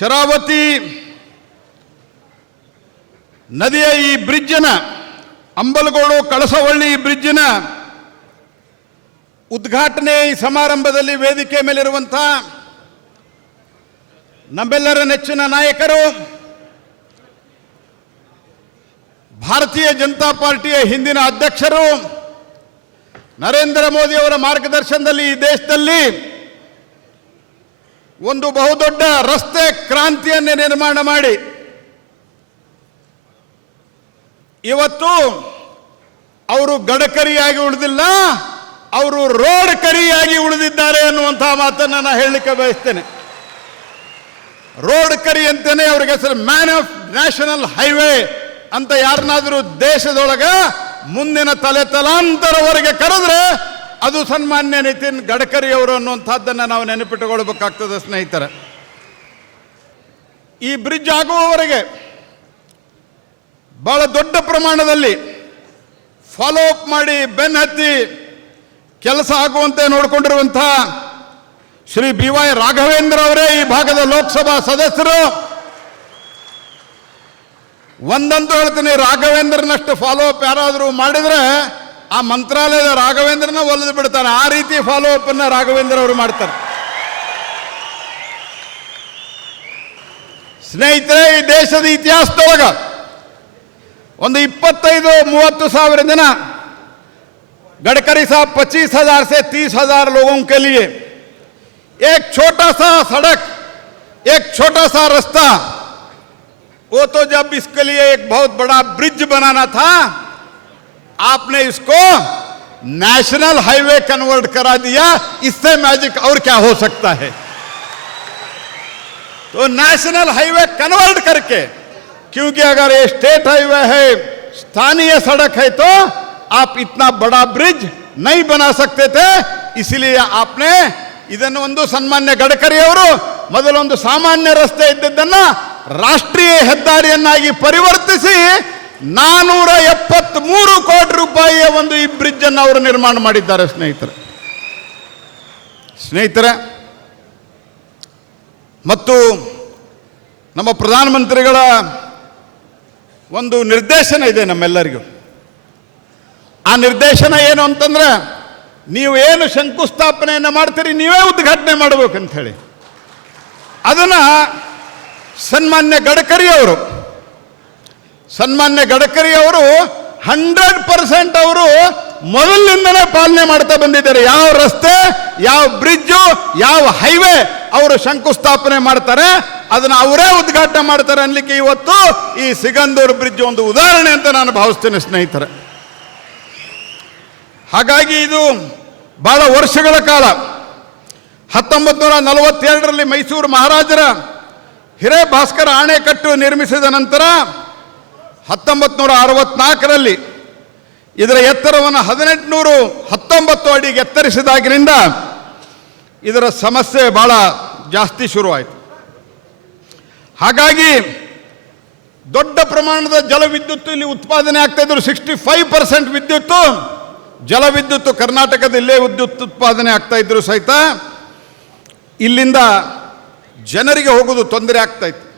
ಶರಾವತಿ ನದಿಯ ಈ ಬ್ರಿಡ್ಜನ, ಅಂಬಲಗೋಡು ಕಳಸವಳ್ಳಿ ಬ್ರಿಡ್ಜಿನ ಉದ್ಘಾಟನೆ ಈ ಸಮಾರಂಭದಲ್ಲಿ ವೇದಿಕೆ ಮೇಲಿರುವಂಥ ನಮ್ಮೆಲ್ಲರ ನೆಚ್ಚಿನ ನಾಯಕರು, ಭಾರತೀಯ ಜನತಾ ಪಾರ್ಟಿಯ ಹಿಂದಿನ ಅಧ್ಯಕ್ಷರು, ನರೇಂದ್ರ ಮೋದಿ ಅವರ ಮಾರ್ಗದರ್ಶನದಲ್ಲಿ ಈ ದೇಶದಲ್ಲಿ ಒಂದು ಬಹುದೊಡ್ಡ ರಸ್ತೆ ಕ್ರಾಂತಿಯನ್ನೇ ನಿರ್ಮಾಣ ಮಾಡಿ. ಇವತ್ತು ಅವರು ಗಡಕರಿಯಾಗಿ ಉಳಿದಿಲ್ಲ, ಅವರು ರೋಡ್ ಕರಿಯಾಗಿ ಉಳಿದಿದ್ದಾರೆ ಅನ್ನುವಂತಹ ಮಾತನ್ನು ನಾನು ಹೇಳಲಿಕ್ಕೆ ಬಯಸ್ತೇನೆ. ರೋಡ್ ಕರಿ ಅಂತೇನೆ ಅವ್ರಿಗೆ ಹೆಸರು ಮ್ಯಾನ್ ಆಫ್ ನ್ಯಾಷನಲ್ ಹೈವೇ ಅಂತ ಯಾರನ್ನಾದರೂ ದೇಶದೊಳಗ ಮುಂದಿನ ತಲೆ ತಲಾಂತರವರೆಗೆ ಕರೆದ್ರೆ ಅದು ಸನ್ಮಾನ್ಯ ನಿತಿನ್ ಗಡ್ಕರಿ ಅವರು ಅನ್ನುವಂಥದ್ದನ್ನು ನಾವು ನೆನಪಿಟ್ಟುಕೊಳ್ಬೇಕಾಗ್ತದೆ, ಸ್ನೇಹಿತರೆ. ಈ ಬ್ರಿಡ್ಜ್ ಆಗುವವರೆಗೆ ಬಹಳ ದೊಡ್ಡ ಪ್ರಮಾಣದಲ್ಲಿ ಫಾಲೋ ಅಪ್ ಮಾಡಿ ಬೆನ್ ಹತ್ತಿ ಕೆಲಸ ಆಗುವಂತೆ ನೋಡಿಕೊಂಡಿರುವಂಥ ಶ್ರೀ ಬಿ ವೈ ರಾಘವೇಂದ್ರ ಅವರೇ ಈ ಭಾಗದ ಲೋಕಸಭಾ ಸದಸ್ಯರು. ಒಂದಂತೂ ಹೇಳ್ತೀನಿ, ರಾಘವೇಂದ್ರನಷ್ಟು ಫಾಲೋ ಅಪ್ ಯಾರಾದರೂ ಮಾಡಿದ್ರೆ ಆ ಮಂತ್ರಾಲಯದ ರಾಘವೇಂದ್ರನ ಒಲಿದು ಬಿಡ್ತಾನೆ ಆ ರೀತಿ ಫಾಲೋ ಅಪ್ ಅನ್ನ ರಾಘವೇಂದ್ರ ಅವರು ಮಾಡ್ತಾರೆ ಸ್ನೇಹಿತರೆ ಈ ದೇಶದ ಇತಿಹಾಸದೊಳಗ ಒಂದು ಇಪ್ಪತ್ತೈದು ಮೂವತ್ತು ಸಾವಿರ ಜನ गडकरी साहब पच्चीस हजार से तीस हजार लोगों के लिए एक छोटा सा सड़क एक छोटा सा रास्ता वो तो जब इसके लिए एक बहुत बड़ा ब्रिज बनाना था आपने इसको नेशनल हाईवे कन्वर्ट करा दिया इससे मैजिक और क्या हो सकता है तो नेशनल हाईवे कन्वर्ट करके क्योंकि अगर ये स्टेट हाईवे है स्थानीय सड़क है तो आप इतना बड़ा ब्रिज नहीं बना सकते थे इसलिए आपने ಇದನ್ನು ಒಂದು ಸನ್ಮಾನ್ಯ ಗಡ್ಕರಿ ಅವರು ಮೊದಲೊಂದು ಸಾಮಾನ್ಯ ರಸ್ತೆ ಇದ್ದದ್ದನ್ನ ರಾಷ್ಟ್ರೀಯ ಹೆದ್ದಾರಿಯನ್ನಾಗಿ ಪರಿವರ್ತಿಸಿ ನಾನೂರ ಎಪ್ಪತ್ಮೂರು ಕೋಟಿ ರೂಪಾಯಿಯ ಒಂದು ಈ ಬ್ರಿಡ್ಜ್ ಅನ್ನು ಅವರು ನಿರ್ಮಾಣ ಮಾಡಿದ್ದಾರೆ, ಸ್ನೇಹಿತರೆ. ಸ್ನೇಹಿತರೆ, ಮತ್ತು ನಮ್ಮ ಪ್ರಧಾನಮಂತ್ರಿಗಳ ಒಂದು ನಿರ್ದೇಶನ ಇದೆ ನಮ್ಮೆಲ್ಲರಿಗೂ. ಆ ನಿರ್ದೇಶನ ಏನು ಅಂತಂದ್ರೆ, ನೀವು ಏನು ಶಂಕುಸ್ಥಾಪನೆಯನ್ನು ಮಾಡ್ತೀರಿ, ನೀವೇ ಉದ್ಘಾಟನೆ ಮಾಡಬೇಕಂತ ಹೇಳಿ ಅದನ್ನು ಸನ್ಮಾನ್ಯ ಗಡ್ಕರಿ ಅವರು ಸನ್ಮಾನ್ಯ ಗಡ್ಕರಿ ಅವರು ಹಂಡ್ರೆಡ್ ಪರ್ಸೆಂಟ್ ಅವರು ಮೊದಲಿನಿಂದಲೇ ಪಾಲನೆ ಮಾಡ್ತಾ ಬಂದಿದ್ದಾರೆ. ಯಾವ ರಸ್ತೆ, ಯಾವ ಬ್ರಿಡ್ಜು, ಯಾವ ಹೈವೇ ಅವರು ಶಂಕುಸ್ಥಾಪನೆ ಮಾಡ್ತಾರೆ, ಅದನ್ನ ಅವರೇ ಉದ್ಘಾಟನೆ ಮಾಡ್ತಾರೆ ಅನ್ಲಿಕ್ಕೆ ಇವತ್ತು ಈ ಸಿಗಂದೂರು ಬ್ರಿಡ್ಜ್ ಒಂದು ಉದಾಹರಣೆ ಅಂತ ನಾನು ಭಾವಿಸ್ತೇನೆ ಸ್ನೇಹಿತರೆ. ಹಾಗಾಗಿ ಇದು ಬಹಳ ವರ್ಷಗಳ ಕಾಲ. ಹತ್ತೊಂಬತ್ತು ನೂರ ನಲವತ್ತೆರಡರಲ್ಲಿ ಮೈಸೂರು ಮಹಾರಾಜರ ಹಿರೇಭಾಸ್ಕರ ಆಣೆಕಟ್ಟು ನಿರ್ಮಿಸಿದ ನಂತರ ಹತ್ತೊಂಬತ್ತು ನೂರ ಅರವತ್ನಾಲ್ಕರಲ್ಲಿ ಇದರ ಎತ್ತರವನ್ನು ಹದಿನೆಂಟುನೂರು ಹತ್ತೊಂಬತ್ತು ಅಡಿಗೆ ಎತ್ತರಿಸಿದಾಗಿನಿಂದ ಇದರ ಸಮಸ್ಯೆ ಭಾಳ ಜಾಸ್ತಿ ಶುರುವಾಯಿತು. ಹಾಗಾಗಿ ದೊಡ್ಡ ಪ್ರಮಾಣದ ಜಲವಿದ್ಯುತ್ ಇಲ್ಲಿ ಉತ್ಪಾದನೆ ಆಗ್ತಾ ಇದ್ರು. ಸಿಕ್ಸ್ಟಿ ಫೈವ್ ಪರ್ಸೆಂಟ್ ವಿದ್ಯುತ್ತು ಜಲವಿದ್ಯುತ್ ಕರ್ನಾಟಕದಲ್ಲೇ ವಿದ್ಯುತ್ ಉತ್ಪಾದನೆ ಆಗ್ತಾ ಇದ್ರು ಸಹಿತ ಇಲ್ಲಿಂದ ಜನರಿಗೆ ಹೋಗೋದು ತೊಂದರೆ ಆಗ್ತಾ ಇತ್ತು.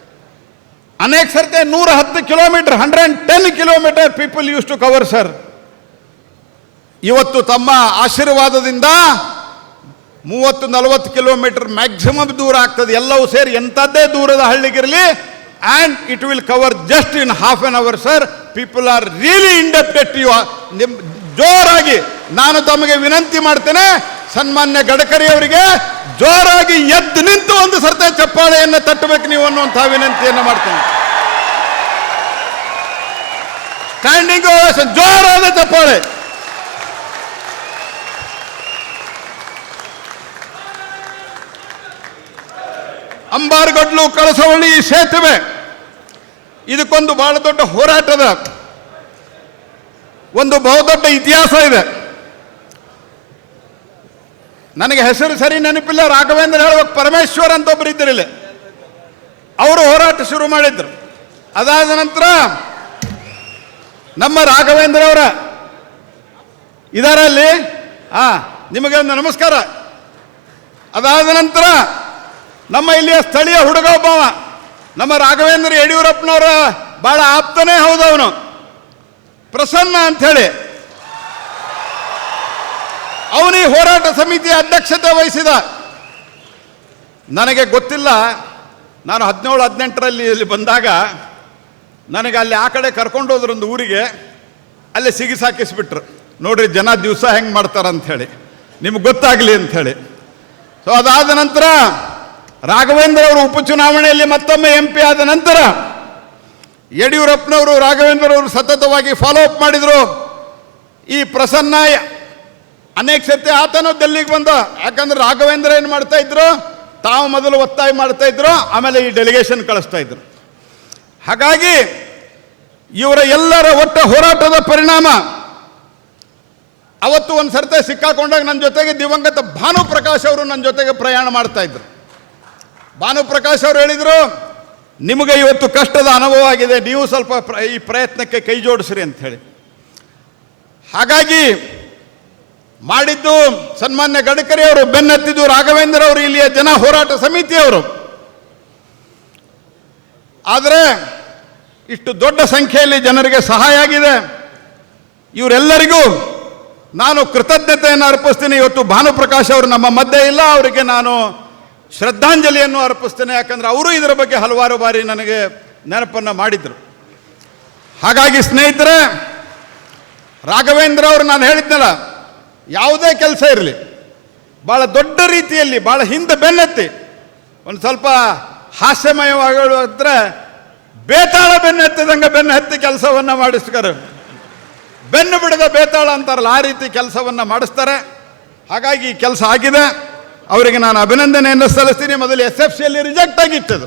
ಅನೇಕ ಸರ್ತಿ ನೂರ ಹತ್ತು kilometre hundred ten kilometre people use to cover sir ಇವತ್ತು ತಮ್ಮ ಆಶೀರ್ವಾದದಿಂದ ಮೂವತ್ತು, ನಲವತ್ತು ಕಿಲೋಮೀಟರ್ ಮ್ಯಾಕ್ಸಿಮಮ್ ದೂರ ಆಗ್ತದೆ. ಎಲ್ಲವೂ ಸೇರಿ ಎಂಥದ್ದೇ ದೂರದ ಹಳ್ಳಿಗಿರಲಿ and it will cover just in half an hour sir people are really indebted you ನಿಮ್ಮ ನಿಮ್ ಜೋರಾಗಿ ನಾನು ತಮಗೆ ವಿನಂತಿ ಮಾಡ್ತೇನೆ ಸನ್ಮಾನ್ಯ ಗಡಕರಿ ಅವರಿಗೆ ಜೋರಾಗಿ ಎದ್ದು ನಿಂತು ಒಂದು ಸರ್ತೆ ಚಪ್ಪಾಳೆಯನ್ನು ತಟ್ಟಬೇಕು ನೀವು ಅನ್ನುವಂತಹ ವಿನಂತಿಯನ್ನು ಮಾಡ್ತೀನಿ. ಸ್ಟ್ಯಾಂಡಿಂಗ್ ಜೋರಾದ ಚಪ್ಪಾಳೆ. ಅಂಬಾರ್ಗಡ್ಲು ಕಳಸವಳ್ಳಿ ಸೇತುವೆ. ಇದಕ್ಕೊಂದು ಬಹಳ ದೊಡ್ಡ ಹೋರಾಟದ ಒಂದು ಬಹುದೊಡ್ಡ ಇತಿಹಾಸ ಇದೆ. ನನಗೆ ಹೆಸರು ಸರಿ ನೆನಪಿಲ್ಲ. ರಾಘವೇಂದ್ರ ಹೇಳ್ಬೇಕು ಪರಮೇಶ್ವರ್ ಅಂತ ಒಬ್ಬರು ಇಲ್ಲಿ. ಅವರು ಹೋರಾಟ ಶುರು ಮಾಡಿದ್ರು. ಅದಾದ ನಂತರ ನಮ್ಮ ರಾಘವೇಂದ್ರ ಅವರ ಇದರಲ್ಲಿ ಆ ನಿಮಗೆ ಒಂದು ನಮಸ್ಕಾರ. ಅದಾದ ನಂತರ ನಮ್ಮ ಇಲ್ಲಿಯ ಸ್ಥಳೀಯ ಹುಡುಗ ಒಬ್ಬವ. ನಮ್ಮ ರಾಘವೇಂದ್ರ ಯಡಿಯೂರಪ್ಪನವರ ಬಹಳ ಆಪ್ತನೇ ಹೌದು ಅವನು ಪ್ರಸನ್ನ ಅಂಥೇಳಿ ಅವನು ಹೋರಾಟ ಸಮಿತಿಯ ಅಧ್ಯಕ್ಷತೆ ವಹಿಸಿದ. ನನಗೆ ಗೊತ್ತಿಲ್ಲ, ನಾನು ಹದಿನೇಳು, ಹದಿನೆಂಟರಲ್ಲಿ ಇಲ್ಲಿ ಬಂದಾಗ ನನಗೆ ಅಲ್ಲಿ ಆ ಕಡೆ ಕರ್ಕೊಂಡು ಹೋದ್ರೊಂದು ಊರಿಗೆ, ಅಲ್ಲಿ ಸಿಗಿಸಾಕಿಸ್ಬಿಟ್ರು ನೋಡ್ರಿ, ಜನ ದಿವಸ ಹೆಂಗೆ ಮಾಡ್ತಾರ ಅಂಥೇಳಿ ನಿಮ್ಗೆ ಗೊತ್ತಾಗಲಿ ಅಂಥೇಳಿ. ಸೊ ಅದಾದ ನಂತರ ರಾಘವೇಂದ್ರ ಅವರು ಉಪಚುನಾವಣೆಯಲ್ಲಿ ಮತ್ತೊಮ್ಮೆ ಎಂ ಪಿ ಆದ ನಂತರ ಯಡಿಯೂರಪ್ಪನವರು, ರಾಘವೇಂದ್ರ ಅವರು ಸತತವಾಗಿ ಫಾಲೋ ಅಪ್ ಮಾಡಿದರು. ಈ ಪ್ರಸನ್ನ ಅನೇಕ ಸತಿ ಆತನು ಡೆಲ್ಲಿಗೆ ಬಂದ. ಯಾಕಂದ್ರೆ ರಾಘವೇಂದ್ರ ಏನು ಮಾಡ್ತಾ ಇದ್ರು? ತಾವು ಮೊದಲು ಒತ್ತಾಯ ಮಾಡ್ತಾ ಇದ್ರು, ಆಮೇಲೆ ಈ ಡೆಲಿಗೇಷನ್ ಕಳಿಸ್ತಾ ಇದ್ರು. ಹಾಗಾಗಿ ಇವರ ಎಲ್ಲರ ಒಟ್ಟ ಹೋರಾಟದ ಪರಿಣಾಮ ಅವತ್ತು ಒಂದು ಸರ್ತೆ ಸಿಕ್ಕಾಕೊಂಡಾಗ ನನ್ನ ಜೊತೆಗೆ ದಿವಂಗತ ಭಾನುಪ್ರಕಾಶ್ ಅವರು ನನ್ನ ಜೊತೆಗೆ ಪ್ರಯಾಣ ಮಾಡ್ತಾ ಇದ್ರು. ಭಾನುಪ್ರಕಾಶ್ ಅವರು ಹೇಳಿದರು, ನಿಮಗೆ ಇವತ್ತು ಕಷ್ಟದ ಅನುಭವ ಆಗಿದೆ, ನೀವು ಸ್ವಲ್ಪ ಈ ಪ್ರಯತ್ನಕ್ಕೆ ಕೈ ಜೋಡಿಸ್ರಿ ಅಂತ ಹೇಳಿ. ಹಾಗಾಗಿ ಮಾಡಿದ್ದು ಸನ್ಮಾನ್ಯ ಗಡ್ಕರಿ ಅವರು, ಬೆನ್ನತ್ತಿದ್ದು ರಾಘವೇಂದ್ರ ಅವರು, ಇಲ್ಲಿಯ ಜನ ಹೋರಾಟ ಸಮಿತಿಯವರು ಆದರೆ ಇಷ್ಟು ದೊಡ್ಡ ಸಂಖ್ಯೆಯಲ್ಲಿ ಜನರಿಗೆ ಸಹಾಯ ಆಗಿದೆ. ಇವರೆಲ್ಲರಿಗೂ ನಾನು ಕೃತಜ್ಞತೆಯನ್ನು ಅರ್ಪಿಸ್ತೀನಿ. ಇವತ್ತು ಭಾನುಪ್ರಕಾಶ್ ಅವರು ನಮ್ಮ ಮಧ್ಯೆ ಇಲ್ಲ. ಅವರಿಗೆ ನಾನು ಶ್ರದ್ಧಾಂಜಲಿಯನ್ನು ಅರ್ಪಿಸ್ತೇನೆ. ಯಾಕಂದರೆ ಅವರು ಇದರ ಬಗ್ಗೆ ಹಲವಾರು ಬಾರಿ ನನಗೆ ನೆನಪನ್ನು ಮಾಡಿದರು. ಹಾಗಾಗಿ ಸ್ನೇಹಿತರೆ, ರಾಘವೇಂದ್ರ ಅವರು ನಾನು ಹೇಳಿದ್ನಲ್ಲ ಯಾವುದೇ ಕೆಲಸ ಇರಲಿ. ಭಾಳ ದೊಡ್ಡ ರೀತಿಯಲ್ಲಿ ಭಾಳ ಹಿಂದೆ ಬೆನ್ನತ್ತಿ. ಒಂದು ಸ್ವಲ್ಪ ಹಾಸ್ಯಮಯವಾಗಿದ್ರೆ ಬೇತಾಳ ಬೆನ್ನತ್ತಿದಂಗೆ ಬೆನ್ನು ಹತ್ತಿ ಕೆಲಸವನ್ನು ಮಾಡಿಸ್ತಾರೆ. ಬೆನ್ನು ಬಿಡದ ಬೇತಾಳ ಅಂತಾರಲ್ಲ, ಆ ರೀತಿ ಕೆಲಸವನ್ನು ಮಾಡಿಸ್ತಾರೆ. ಹಾಗಾಗಿ ಈ ಕೆಲಸ ಆಗಿದೆ. ಅವರಿಗೆ ನಾನು ಅಭಿನಂದನೆಯನ್ನು ಸಲ್ಲಿಸ್ತೀನಿ. ಮೊದಲು ಎಸ್ ಎಫ್ ಸಿಯಲ್ಲಿ ರಿಜೆಕ್ಟ್ ಆಗಿತ್ತದು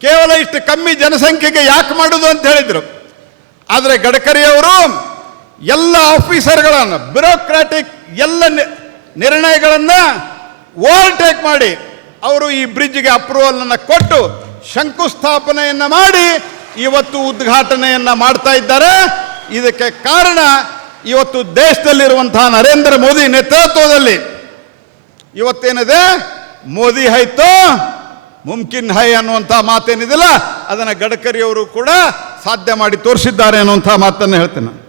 ಕೇವಲ ಇಷ್ಟು ಕಮ್ಮಿ ಜನಸಂಖ್ಯೆಗೆ ಯಾಕೆ ಮಾಡೋದು ಅಂತ ಹೇಳಿದರು. ಆದರೆ ಗಡ್ಕರಿ ಅವರು ಎಲ್ಲ ಆಫೀಸರ್ಗಳನ್ನು, ಬ್ಯೂರೋಕ್ರಾಟಿಕ್ ಎಲ್ಲ ನಿರ್ಣಯಗಳನ್ನು ಓವರ್ಟೇಕ್ ಮಾಡಿ ಅವರು ಈ ಬ್ರಿಡ್ಜ್ಗೆ ಅಪ್ರೂವಲನ್ನು ಕೊಟ್ಟು ಶಂಕುಸ್ಥಾಪನೆಯನ್ನು ಮಾಡಿ ಇವತ್ತು ಉದ್ಘಾಟನೆಯನ್ನು ಮಾಡ್ತಾ ಇದ್ದಾರೆ. ಇದಕ್ಕೆ ಕಾರಣ ಇವತ್ತು ದೇಶದಲ್ಲಿರುವಂತಹ ನರೇಂದ್ರ ಮೋದಿ ನೇತೃತ್ವದಲ್ಲಿ ಇವತ್ತೇನಿದೆ? ಮೋದಿ ಹೈತೋ, ಮುಮ್ಕಿನ್ ಹೈ ಅನ್ನುವಂಥ ಮಾತೇನಿದೆಯಲ್ಲ ಅದನ್ನು ಗಡ್ಕರಿಯವರು ಕೂಡ ಸಾಧ್ಯ ಮಾಡಿ ತೋರಿಸಿದ್ದಾರೆ ಅನ್ನುವಂಥ ಮಾತನ್ನು ಹೇಳ್ತೇನೆ